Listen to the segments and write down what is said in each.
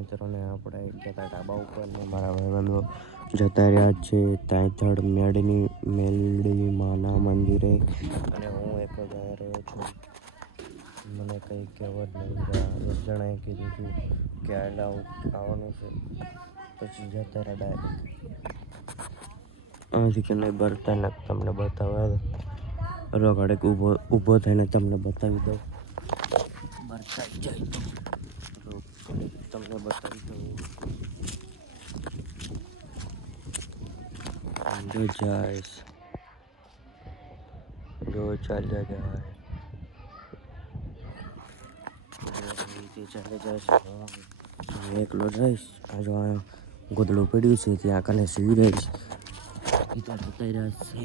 મિત્રોને આપણે જતા ઢાબા ઉપર ને મારા ભાઈબંધો જતા રહ્યા છે તાંતડ મેલડીમાના મંદિરે અને હું એક જ અહીંયા રહ્યો છું. મને કંઈ કહેવત નહીં રહ્યા. એક જણાએ કીધું હતું કે આવવાનું છે પછી જતા રહ્યા ડાયરેક્ટ અહીંથી કે નહીં બરતાને તમને બતાવવા રોકડે ઊભો થઈને તમને બતાવી દઉં. બરતાઈ જાય તો તમને બતાવી દઉં. જો જાઈશ જો ચાલ્યા જાય ચાલે જાય હું એકલો જ રહીશ. આ જો ગોદડું પડ્યું છે ત્યાં કને સીવી રહીશ. પિતા જતા રહ્યા છે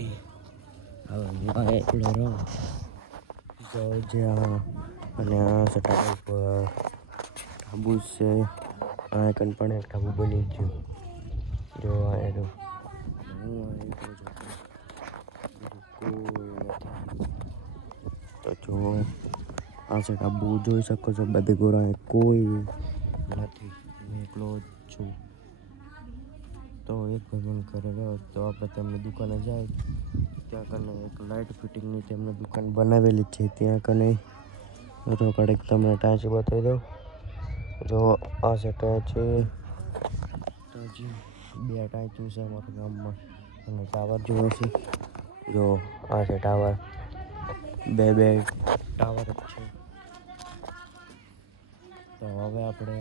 હવે હું એકલો રહું જો જ્યાં અને આ સટાડા ઉપર ઢાબુ છે. આ કન પણ એક ઢાબુ બની ગયું જો આ હું એકલો જ હતો કોઈ નથી. તો જો આ છે ઢાબુ જોઈ શકો છો. બધી ગોરા કોઈ નથી હું એકલો જ છું. તો એક ભાઈબંધ ઘરે રહ્યો તો આપણે તેમની દુકાને જાય ત્યાં કને એક લાઇટ ફિટિંગની તેમની દુકાન બનાવેલી છે ત્યાં કને રોકડે તમને ટાંચી બતાવી દઉં. જો આ છે ટાંચી બે ટાંચું છે અમારા ગામમાં અને ટાવર જોયો છે. જો આ છે ટાવર બે ટાવર જ છે. તો હવે આપણે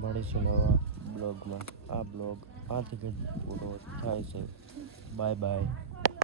મળીશું નવા બ્લોગમાં. આ બ્લોગ આથી જ પૂરો થાય છે. Bye bye.